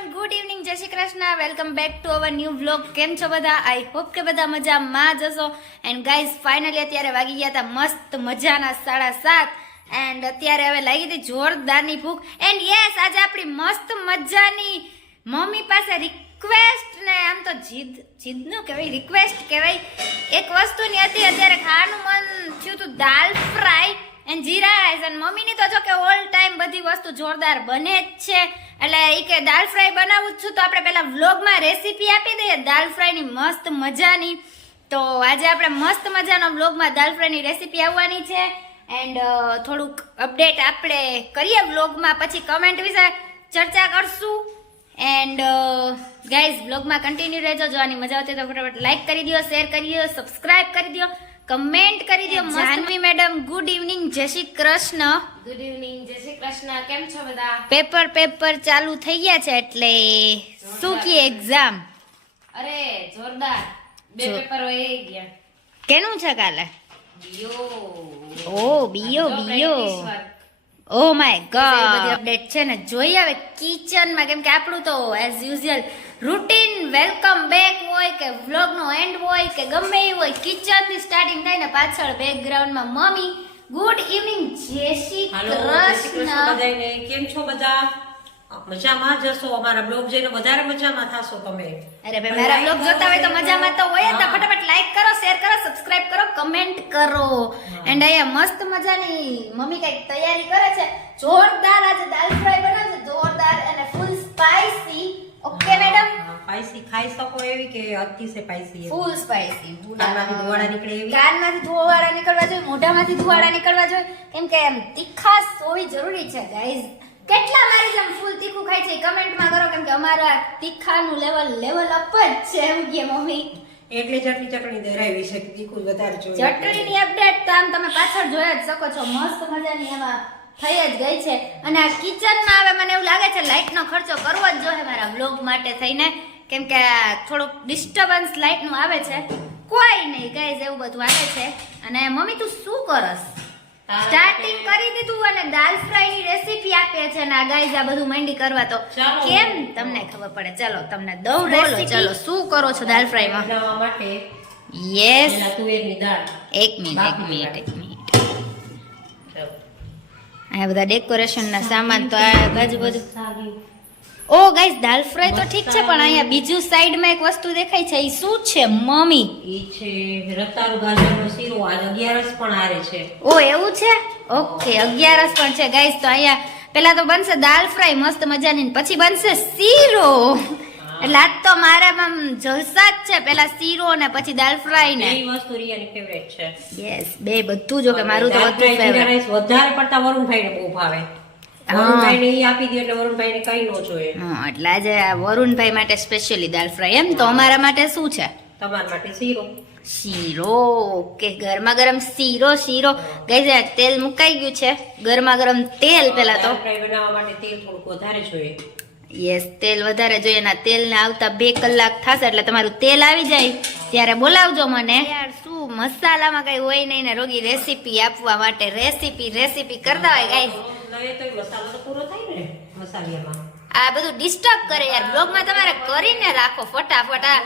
Everyone, good evening, જય Shri Krishna, welcome back to our new vlog. કેમ છો બધા? આઈ હોપ કે બધા મજામાં જ હશો. એન્ડ ગાઈઝ ફાઇનલી અત્યારે વાગી ગયા હતા મસ્ત મજાના 7:30 એન્ડ અત્યારે હવે લાગી હતી જોરદારની ભૂખ. એન્ડ યસ, આજે આપણી મસ્ત મજાની મમ્મી પાસે રિક્વેસ્ટ ને આમ તો જીદ નું કહેવાય, રિક્વેસ્ટ કહેવાય, એક વસ્તુની હતી. અત્યારે ખાવાનું મન થયું હતું દાલ ફ્રાય એન્ડ જીરા રાઈસ. અને મમ્મીની તો જો કે ઓલ ટાઈમ બધી વસ્તુ જોરદાર બને જ છે. એટલે એ કે દાલ ફ્રાય બનાવું જ છું તો આપણે પેલા વ્લોગમાં રેસીપી આપી દઈએ દાલ ફ્રાયની મસ્ત મજાની. તો આજે આપણે મસ્ત મજાનો વ્લોગમાં દાલ ફ્રાયની રેસીપી આવવાની છે. એન્ડ થોડુંક અપડેટ આપણે કરીએ વ્લોગમાં, પછી કમેન્ટ વિશે ચર્ચા કરશું. એન્ડ ગાઈઝ વ્લોગમાં કન્ટિન્યુ રહેજો. જો આની મજા આવતી તો ફટાફટ લાઈક કરી દો, શેર કરી દો, સબસ્ક્રાઇબ કરી દો, કમેન્ટ કરી દો. જાનવી મેડમ ગુડ ઇવનિંગ, જય શ્રી કૃષ્ણ. ગુડ ઇવનિંગ, જય શ્રી કૃષ્ણ. કેમ છો બધા? પેપર ચાલુ થઈ ગયા છે એટલે શું કી એક્ઝામ? અરે જોરદાર, બે પેપર હોય ગયા. કેનું છે કાલે? બીઓ. ઓ બીઓ. ઓ માય ગોડ, બધી અપડેટ છે ને જોઈ આવે કિચનમાં. કેમ કે આપણું તો as usual routine welcome back હોય કે વ્લોગ નો એન્ડ હોય કે ગમે એ હોય, કિચન થી સ્ટાર્ટિંગ થાય ને પાછળ બેકગ્રાઉન્ડમાં મમ્મી ગુડ ઇવનિંગ, જય શ્રી કૃષ્ણ. બધાને કેમ છો? બધા મજામાં જ હશો. અમારા બ્લોગ જોઈને વધારે મજામાં થશો તમે. અરે ભાઈ, મારા બ્લોગ જોતા હોય તો મજામાં તો હોય જ. ફટાફટ લાઈક કરો, શેર કરો, સબસ્ક્રાઇબ કરો, કમેન્ટ કરો. એન્ડ અહીંયા મસ્ત મજાની મમ્મી કઈક તૈયારી કરે છે જોરદાર. આજે દાલ ફ્રાય બનાવે છે જોરદાર અને ફૂલ સ્પાઈસી. Okay madam? સ્પાઈસી ખાઈ શકો એવી કે અતિશય સ્પાઈસી? ફૂલ સ્પાઈસી. કાનમાંથી ધુવાડા નીકળે એવી? કાનમાંથી ધુવાડા નીકળવા જોઈએ, મોઢામાંથી ધુવાડા નીકળવા જોઈએ. કેમ કે એમ તીખાસ હોવી જરૂરી છે ગાઈઝ. કેટલા મારી જેમ ફૂલ તીખું ખાય છે કમેન્ટમાં કરો. કેમ કે અમારા તીખાનું લેવલ અપ જ છે એમ કે મમ્મી. એટલે ચટણી ધરાવી છે કે તીખું વધારે જોઈએ. ચટણીની અપડેટ તો આમ તમે પાછળ જોઈ જ શકો છો. મસ્ત મજાની એમાં થઈ જ ગઈ છે. અને આ કિચનમાં હવે મને એવું લાગે છે લાઇટનો ખર્ચો કરવો જ જોઈએ મારા વ્લોગ માટે થઈને. કેમ કે થોડુંક ડિસ્ટર્બન્સ લાઇટનું આવે છે. કોઈ નહીં ગાઈઝ, એવું બધું આવે છે. અને મમ્મી તું શું કરસ? સ્ટાર્ટિંગ કરી દીધું અને દાલ ફ્રાય ની રેસીપી આપે છે ને આ ગાઈઝ આ બધું મંડી કરવા. તો કેમ તમને ખબર પડે? ચલો તમને દઉં રેસીપી. ચલો શું કરો છો દાલ ફ્રાય માં? બનાવવા માટે યસ, તુવેરની દાળ. એક મિનિટ. આ બધા ડેકોરેશન ના સામાન તો આ બાજુ. ઓ ગાઈઝ, દાલ ફ્રાય તો ઠીક છે પણ અહીંયા બીજું સાઈડમાં એક વસ્તુ દેખાય છે. એ શું છે મમ્મી? ઈ છે રતાળુ ગાજરનો શીરો. આજ 11 પણ આરે છે. ઓ એવું છે? ઓકે, 11 પણ છે ગાઈઝ. તો અહીંયા પેલા તો બનશે દાલ ફ્રાય મસ્ત મજાની, પછી બનશે શીરો. એટલે આજ તો મારામાં જલસા જ છે. પેલા શીરો ને પછી દાલ ફ્રાય ને. એ વસ્તુ રિયાની ફેવરેટ છે. યસ, બે બધું જો કે મારું તો બધું ફેવરેટ. વધારે પડતા વરુણભાઈને બહુ ભાવે. વરુણભાઈને ઈ આપી દે એટલે વરુણભાઈને કઈ ન જોઈએ. હા, એટલે આજે આ વરુણભાઈ માટે સ્પેશિયલી દાલ ફ્રાય. એમ તો અમારા માટે શું છે? તમારા માટે શીરો. ઓકે, ગરમા ગરમ શીરો. ગાઈઝ તેલ મુકાઈ ગયું છે. ગરમા ગરમ તેલ. પેલા તો ફ્રાય બનાવવા માટે તેલ થોડુંક વધારે જોઈએ. યસ, તેલ વધારે જોઈએ. ના તેલને આવતા 2 કલાક થશે એટલે તમારું તેલ આવી જાય ત્યારે બોલાવજો મને. યાર શું મસાલામાં કઈ હોય નહીં ને રોગી રેસીપી આપવા માટે રેસીપી કરતા હોય ગાઈઝ. લઈએ તો મસાલો તો પૂરો થાય ને મસાલિયામાં. આ બધું ડિસ્ટર્બ કરે યાર. બ્લોગમાં તમારે કરીને રાખો ફટાફટ. આ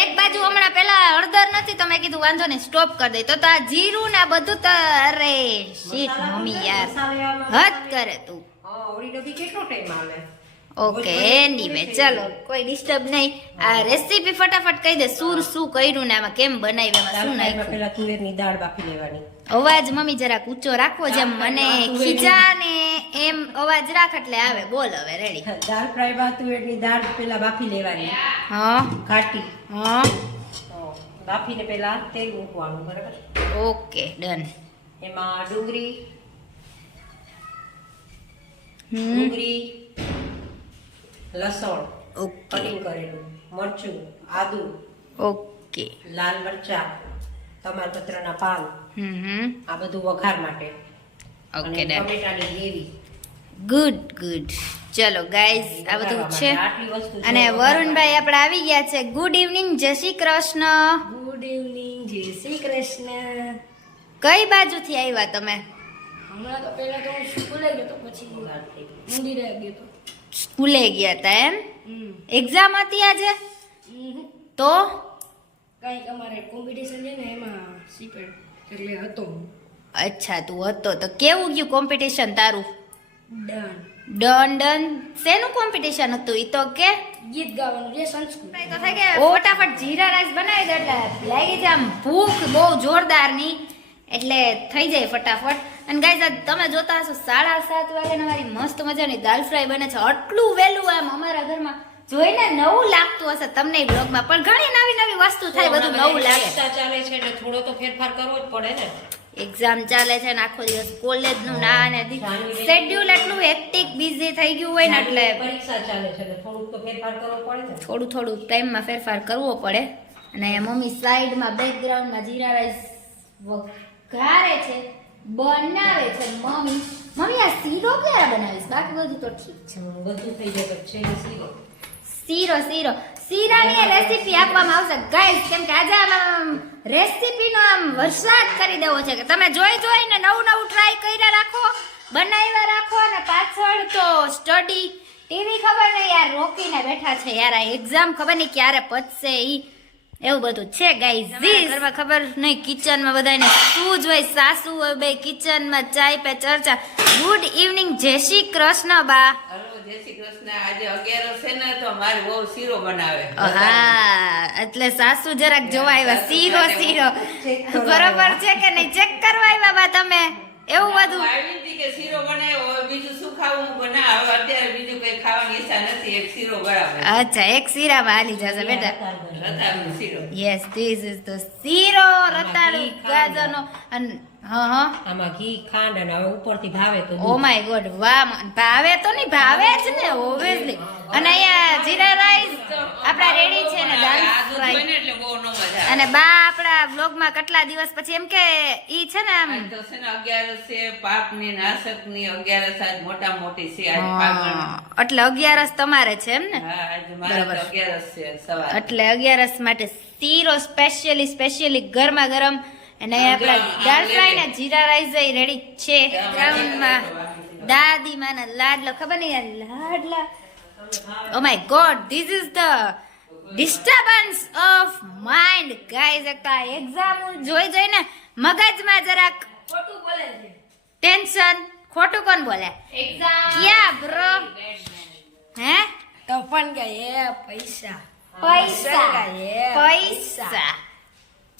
એક બાજુ હમણાં પેલા હળદર નથી તો મેં કીધું વાંધો નહીં સ્ટોપ કરી દઈ. તો આ જીરું ને આ બધું તો અરે શીટ મમ્મી યાર હદ કરે તું. હા, ઓડી ડબ્બી કેટલો ટાઈમ આવે? ઓકે એનીવે, ચલો કોઈ ડિસ્ટર્બ નહીં. આ રેસીપી ફટાફટ કહી દે. શું કર્યું ને આમાં કેમ બનાવી, એમાં શું નાખ્યું? પહેલા તુવેરની દાળ બાફી લેવાની. અવાજ મમ્મી જરાક ઊંચો રાખવો, જેમ મને ખીજા ને એમ અવાજ રાખ એટલે આવે. બોલ હવે રેડી. દાળ ફ્રાય માં તુવેરની દાળ પેલા બાફી લેવાની. હા, ઘાટી. હા, બાફીને પેલા તેલ મૂકવાનું. બરાબર? Okay done. એમાં ડુંગળી, લસણ, ઓકે કટિંગ કરેલું, મરચું, આદુ, ઓકે, લાલ મરચા, તમાલપત્રના પાન, આ બધું વઘાર માટે. ઓકે અને ડન. ટમેટાની ગ્રેવી. ગુડ. ચલો ગાઈઝ આ બધું છે. આટલી વસ્તુ છે. અને વરુણભાઈ આપણે આવી ગયા છે. ગુડ ઇવનિંગ, જય શ્રી કૃષ્ણ. ગુડ ઇવનિંગ, જય શ્રી કૃષ્ણ. કઈ બાજુથી આવ્યા તમે? હમણાં તો પહેલા તો હું સ્કૂલે ગયો તો પછી મંદિરે ગયો તો. સ્કૂલે ગયા હતા એમ? એક્ઝામ હતી આજે તો કંઈક અમારે કોમ્પિટિશન છે ને એમાં સીપેડ એટલે હતો અચ્છા તું હતો તો કેવું ગયું કોમ્પિટિશન તારું ડન ડન શેનું કોમ્પિટિશન હતું ઈ તો કે ગીત ગાવાનું છે સંસ્કૃત તો થાય કે ફટાફટ જીરા રાઈસ બનાવી દે એટલે લાગી જાય આમ ભૂખ બહુ જોરદારની એટલે થઈ જાય ફટાફટ અને ગાઈઝ તમે જોતા હશો 7:30 વાગે મારી મસ્ત મજાની દાલ ફ્રાય બને છે આટલું વહેલું આમ અમારા ઘરમાં જોઈને નવું લાગતું હશે તમને બ્લોગમાં પણ ઘણી નવી નવી વસ્તુ થાય બધું નવું લાગે પરીક્ષા ચાલે છે એટલે થોડો તો ફેરફાર કરવો જ પડે ને. એક્ઝામ ચાલે છે ને આખો દિવસ કોલેજ નું ના ને શેડ્યુલ એટલું હેક્ટિક બિઝી થઈ ગયું હોય ને એટલે પરીક્ષા ચાલે છે એટલે થોડુંક તો ફેરફાર કરવો પડે ને. થોડું ટાઈમમાં ફેરફાર કરવો પડે અને મમ્મી સાઈડમાં બેકગ્રાઉન્ડમાં જીરા રાઈસ વઘારે છે બનાવે છે મમ્મી આ શીરો ક્યારે બનાવીશ બાકી બધું તો ઠીક છે બધું થઈ જાય તો છે શીરો. શીરાની રેસીપી આપવામાં આવશે ગાઈસ કેમ કે આજે આમ રેસીપીનો આમ વરસાદ કરી દેવો છે કે તમે જોઈને નવું ટ્રાય કર્યા રાખો બનાવ્યા રાખો અને પાછળ તો સ્ટડી ટીવી ખબર નહીં યાર રોકીને બેઠા છે યાર આ એક્ઝામ ખબર નહીં ક્યારે પતશે ઈ એવું બધું છે ગાઈસ ઘરમાં ખબર નહીં કિચનમાં બધાને શું જ હોય સાસુ હોય બે કિચનમાં ચાય પે ચર્ચા ગુડ ઇવનિંગ જય શ્રી કૃષ્ણ બા હલો જય શ્રી કૃષ્ણ. આજે 11 છે ને તો મારી બહુ શીરો બનાવે. હા એટલે સાસુ જરાક જોવા આવ્યા શીરો બરોબર છે કે નહીં ચેક કરવા આવ્યા બા તમે એવું બધું હું આવી હતી કે શીરો બનાવ્યો હવે બીજું શું ખાવું હું બના હવે અત્યારે બીજું કઈ ખાવાની ઈચ્છા નથી એક શીરો બરાબર. અચ્છા એક શીરામાં હાલી જશે બેટા રતાળુનો શીરો. યસ ધીસ ઇઝ ધ શીરો રતાળુ ગાજરનો અને હા આમાં ઘી ખાંડ અને હવે ઉપરથી ભાવે તો ઓ માય ગોડ વાહ ભાવે તો નહીં ભાવે જ ને ઓબ્વિયસલી અને અહીંયા જીરા રાઈસ આપડા રેડી છે ને દાલ આ દૂધ હોય ફ્રાય ને એટલે બહુ ન મજા આવે. અને બા આપડા બ્લોગમાં કેટલા દિવસ પછી એમ કે ઈ છે ને આમ આજ તો છે ને 11 છે પાકની નાશકની 11 આજ મોટા મોટી છે આજ પાકણ. એટલે 11 તમારે છે એમ ને હા આજ મારે તો 11 છે સવાર. એટલે 11 માટે શીરો સ્પેશિયલી ગરમા ગરમ અને આપડા દાળ ફ્રાય ને જીરા રાઈસ રેડી છે ગ્રાઉન્ડમાં દાદી માના લાડલા ખબર નહીં લાડલા oh my god this is the disturbance of mind guys એક એક્ઝામ જોઈને મગજમાં જરાક ખોટું બોલે છે ટેન્શન ખોટું કોણ બોલે એક્ઝામ ક્યાં બ્રો હે તો પણ કે એ પૈસા પૈસા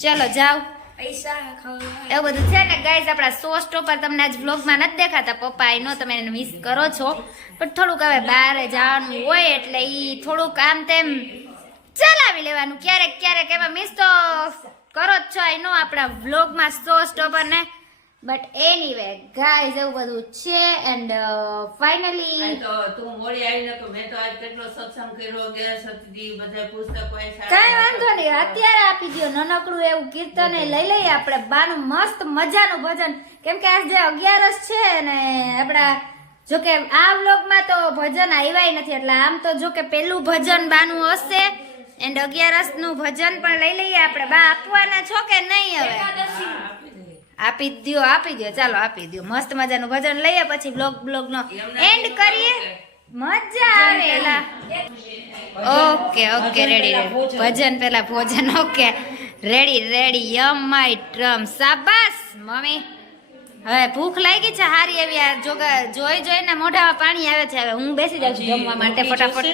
ચલો જાઓ પૈસા ખાવા એવું બધું છે ને ગાઈઝ આપણા સો સ્ટોપર તમને આજ વ્લોગમાં નથી દેખાતા પપ્પા આઈ નો તમે એને મિસ કરો છો પણ થોડુંક હવે બહાર જવાનું હોય એટલે ઈ થોડુંક આમ તેમ ચલાવી લેવાનું ક્યારેક એમાં મિસ તો કરો જ છો આઈ નો આપણા વ્લોગમાં સો સ્ટોપર ને બટ એનીવે ગાઈઝ એવું બધું છે એન્ડ ફાઇનલી આજ તો તું મોડી આવીને તો મેં તો આજ કેટલો સત્સંગ કર્યો 11 સતી બધા પુસ્તકો કઈ વાંધો નહીં અત્યારે આપી દો નાનકડું એવું કીર્તન લઈ લઈએ આપણે બાનું મસ્ત મજાનું ભજન કેમ કે આજે 11 છે ને આપડા જો કે આ વ્લોગમાં તો ભજન આવ્યા નથી એટલે આમ તો જો કે પેલું ભજન બાનું હશે એન્ડ 11 નું ભજન પણ લઈ લઈએ આપણે બા આપવાના છો કે નહીં હવે આપી દો ચાલો આપી દો મસ્ત મજાનું ભજન લઈએ પછી બ્લોગ નો એન્ડ કરીએ મજા આવે એલા ઓકે રેડી ભજન પેલા ભોજન okay ready Yama my term સાબાસ mummy હવે ભૂખ લાગી છે હારી એવી આ જોઈને મોઢામાં પાણી આવે છે હવે હું બેસી જાઉં છું જમવા માટે ફટાફટ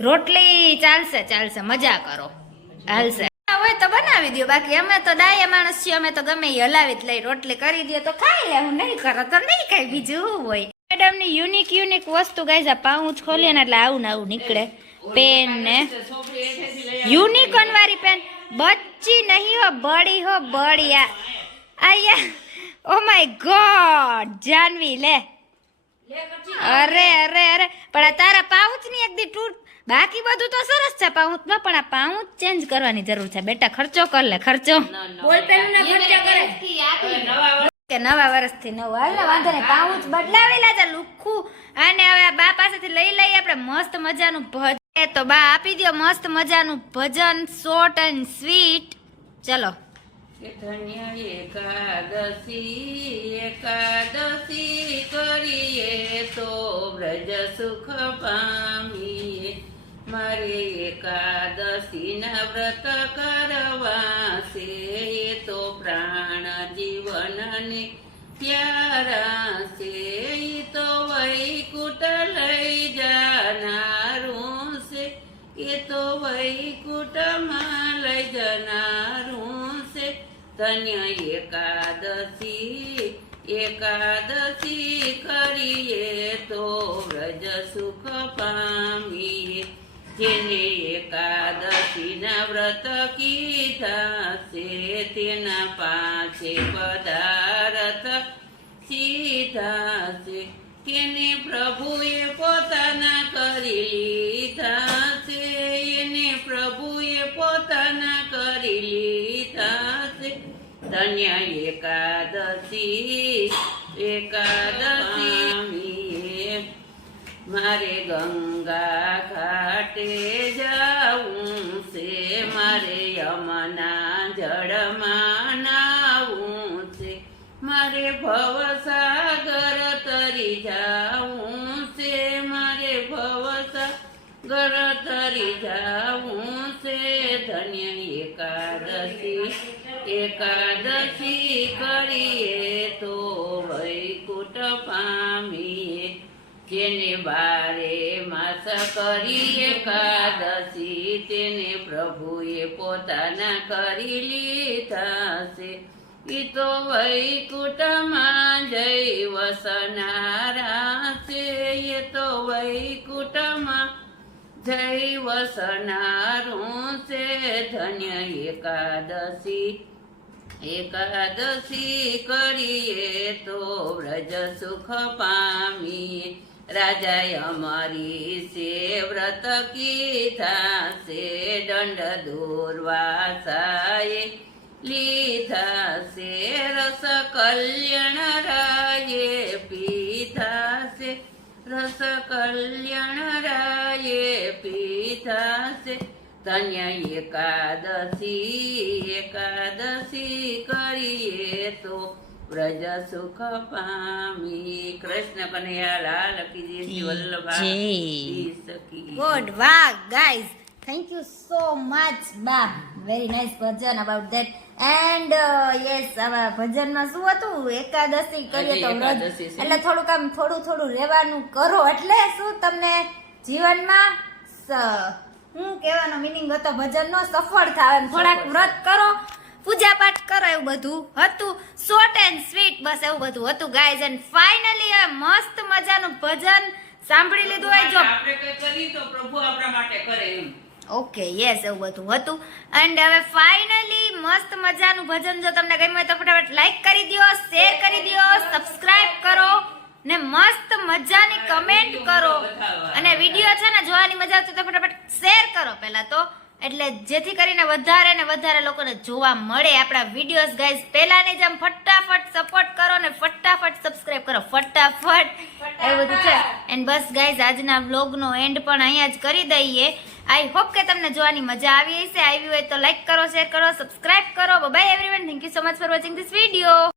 રોટલી ચાલશે મજા કરો હાલશે હોય તો બનાવી દો બાકી અમે તો ડાયા માણસ છીએ અમે તો ગમે એ હલાવી જ લઈ રોટલી કરી દો તો ખાઈ લે હું નહીં કરો તો નહીં ખાઈ બીજું શું હોય મેડમ ની યુનિક વસ્તુ ગાઈઝ આ પાઉચ ખોલીએ ને એટલે આવું નીકળે પેન ને યુનિક વાળી પેન બચ્ચી નહીં હો બળિયા આયા ઓ માય ગોડ જાનવી લે અરે પણ આ તારા પાઉચ ની એક દી તૂટ બાકી બધું તો સરસ છે પાઉચમાં પણ આ પાઉચ ચેન્જ કરવાની જરૂર છે બેટા ખર્ચો કર લે ખર્ચો બોલપેન ના ખર્ચા કરે કે નવા વર્ષથી નવું હાલ ને વાંધો નહીં પાઉચ બદલાવેલા છે લુખ્ખું અને હવે બા પાસેથી લઈ લઈએ આપણે મસ્ત મજાનું ભજન તો બા આપી દો મસ્ત મજાનું ભજન શોર્ટ એન્ડ સ્વીટ ચલો એકાદશી કરીએ તો બ્રજ સુખ પામીએ એકાદશીના વ્રત કરવા છે એ તો પ્રાણ જીવનને પ્યારા છે એ તો વૈકુટ લઈ જનારું છે એ તો વૈકુટમાં લઈ જનારું છે ધન્ય એકાદશી એકાદશી કરીએ તો વ્રજ સુખ પામીએ જેને એકાદશીના વ્રત કીધા છે તેના પાછે પદાર્થ સીધા છે તેને પ્રભુએ પોતાના કરી લીધા છે એને પ્રભુએ પોતાના કરી લીધા છે ધન્ય એકાદશી એકાદશી મારે ગંગા ઘાટે જાવું છે મારે યમુના જળમાં નાવું છે મારે ભવસાગર તરી જાવું છે મારે ભવસાગર તરી જાવું છે ધન્ય એકાદશી એકાદશી કરીએ તો વૈકુટ પામીએ જેને બારે માસ કરી એકાદશી તેને પ્રભુએ પોતાના કરી લીધા છે ઈ તો વૈકુટમાં જય વસનારા છે એ તો વૈકુટમાં જય વસનારું છે ધન્ય એકાદશી એકાદશી કરીએ તો વ્રજ સુખ પામીએ રાજાએ અમારી છે વ્રત કીધા છે દંડ દુર્વાસાએ લીધા છે રસ કલ્યાણ રાયે પીધા છે રસ કલ્યાણ રાયે પીધા છે ધન્ય એકાદશી એકાદશી કરીએ તો વ્રજ સુખ પામી કૃષ્ણ કનૈયા લાલ કી જય શ્રી વલ્લભાઈ સખી ગુડ વાહ guys thank you so much બા very nice bhajan about that and yes આવા ભજનમાં શું હતું એકાદશી કરીએ તો વ્રત એકાદશી છે. એટલે થોડુંક આમ થોડું રહેવાનું કરો એટલે શું તમને જીવનમાં હું કહેવાનો મિનિંગ હતો ભજનનો સફળ થાય એમ થોડાક વ્રત કરો પૂજા પાઠ કરો એવું બધું હતું શોર્ટ એન્ડ સ્વીટ બસ એવું બધું હતું ગાઈઝ એન્ડ ફાઇનલી મસ્ત મજાનું ભજન સાંભળી લીધું હોય જો આપણે કઈ કરી તો પ્રભુ આપણા માટે કરે એમ ઓકે યસ એવું બધું હતું એન્ડ હવે ફાઇનલી મસ્ત મજાનું ભજન જો તમને ગમ્યું હોય તો ફટાફટ લાઈક કરી દો શેર કરી દો સબસ્ક્રાઇબ કરો ને મસ્ત મજાની કમેન્ટ કરો અને વિડીયો છે ને જોવાની મજા આવતી તો ફટાફટ શેર કરો પહેલા તો એટલે જેથી કરીને વધારે ને વધારે લોકોને જોવા મળે આપણા વિડીયોઝ ગાઈઝ પહેલાની જેમ ફટાફટ સપોર્ટ કરો ને ફટાફટ સબસ્ક્રાઇબ કરો ફટાફટ એવું બધું છે એન્ડ બસ ગાઈઝ આજના વ્લોગનો એન્ડ પણ અહીંયા જ કરી દઈએ આઈ હોપ કે તમને જોવાની મજા આવી હશે આવી હોય તો લાઈક કરો શેર કરો સબસ્ક્રાઇબ કરો by everyone thank you so much for watching this video